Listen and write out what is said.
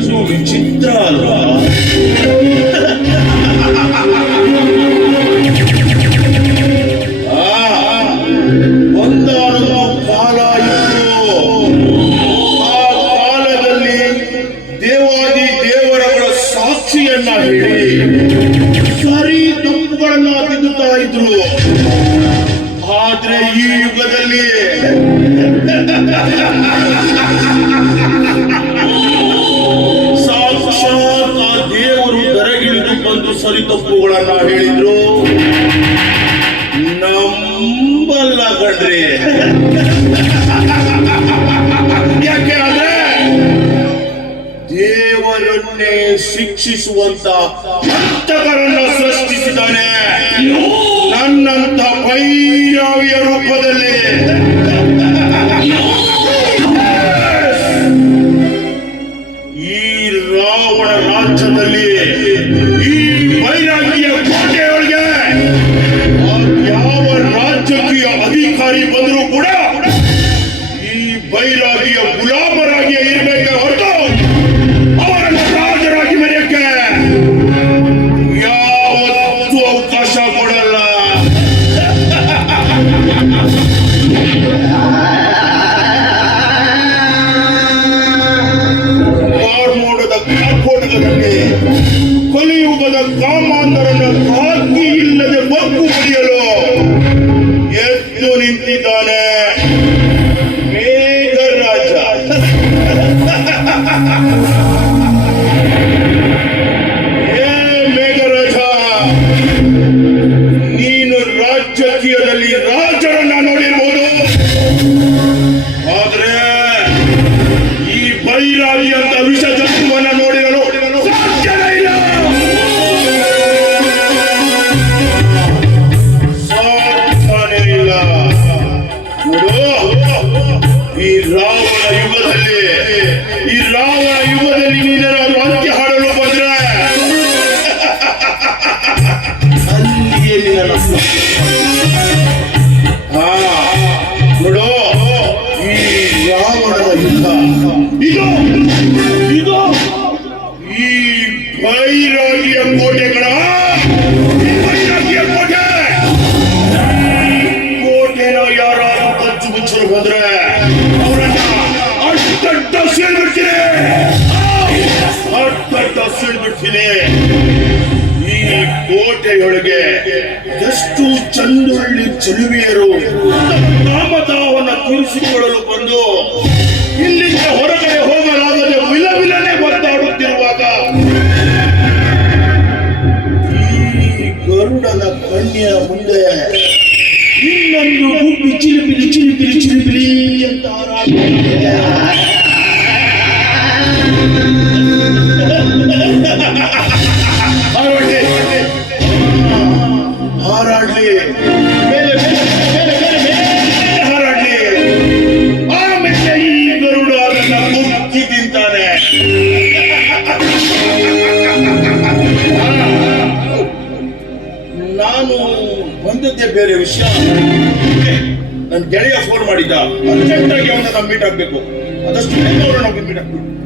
ವಿನ್ಯಾಸವು ವಿಚಿತ್ರ ಒಂದಾನೊಂದು ಕಾಲ ಇತ್ತು ಆ ಕಾಲದಲ್ಲಿ ದೇವಾದಿ ದೇವರಗಳ ಸಾಕ್ಷಿಯನ್ನ ಹೇಳಿ ಸರಿ ತಪ್ಪುಗಳನ್ನ ಇದ್ರು. ಆದ್ರೆ ಈ ಯುಗದಲ್ಲಿ ಯಾಕೆ ದೇವರನ್ನೇ ಶಿಕ್ಷಿಸುವಂತ ಭಕ್ತರನ್ನ ಸೃಷ್ಟಿಸಿದ್ದಾನೆ. ನನ್ನಂತ ವೈರವ್ಯ ರೂಪದಲ್ಲಿ. ಈ ರಾವಣ ರಾಜ್ಯದಲ್ಲಿ ಬಂದರೂ ಕೂಡ ಈ ಬೈರಾಗಿಯ ಗುಲಾಮರಾಗಿ ಇರಬೇಕೆ ಹೊರತು ಅವರನ್ನು ರಾಜರಾಗಿ ಮರೆಯಕ್ಕೆ ಯಾವತ್ತೂ ಅವಕಾಶ ಕೊಡಲ್ಲ. ಕಾರ್ಮೋಡದ ಕಾರ್ಕೋಟಗಳಲ್ಲಿ ಕಲಿಯುಗದ ಕಾಮಾಂಧರನ್ನು ರಾಜಕೀಯದಲ್ಲಿ ರಾಜರನ್ನ ನೋಡಿರ್ಬೋದು ಆದ್ರೆ ಈ ಬೈರಾಗಿ ಅಂತ ವಿಷ ಜಂತುವನ್ನ ನೋಡಿರಲು ಇಲ್ಲ. ಇಲ್ಲ. ಈ ರಾವಣ ಯುಗದಲ್ಲಿ, ಈ ರಾವಣ ಬೈರಾಗಿಯ ಕೋಟೆಗಳ ಬೈರಾಗಿಯ ಕೋಟೆ ಕೋಟೆನ ಯಾರಾದ್ರೂ ಕಚ್ಚು ಮುಚ್ಚಲು ಸೀಳ್ಬಿಡ್ತೀನಿ. ಈ ಕೋಟೆಯೊಳಗೆ ಎಷ್ಟು ಚಂದುಳ್ಳಿ ಚಲುವಿಯರು ನಾಮತಾವನ್ನ ತೀರಿಸಿಕೊಳ್ಳಲು ಬಂದು ಗರುಡನ ಕಣ್ಣಿನ ಮುಂದೆ ಇನ್ನೊಂದು ಗುಬ್ಬಿ ಚಿಲಿಪಿಲಿ ಚಿಲಿಪಿಲಿ ಚಿಲಿಪಿಲಿ ಅಂತ ನಾನು ಬಂದದ್ದೇ ಬೇರೆ ವಿಷಯ. ನನ್ನ ಗೆಳೆಯ ಫೋನ್ ಮಾಡಿದ್ದ. ಅರ್ಜೆಂಟಾಗಿ ಅವನನ್ನ ಮೀಟ್ ಆಗ್ಬೇಕು. ಅದಷ್ಟು ಮೀಟ್ ಆಗ್ಬೇಕು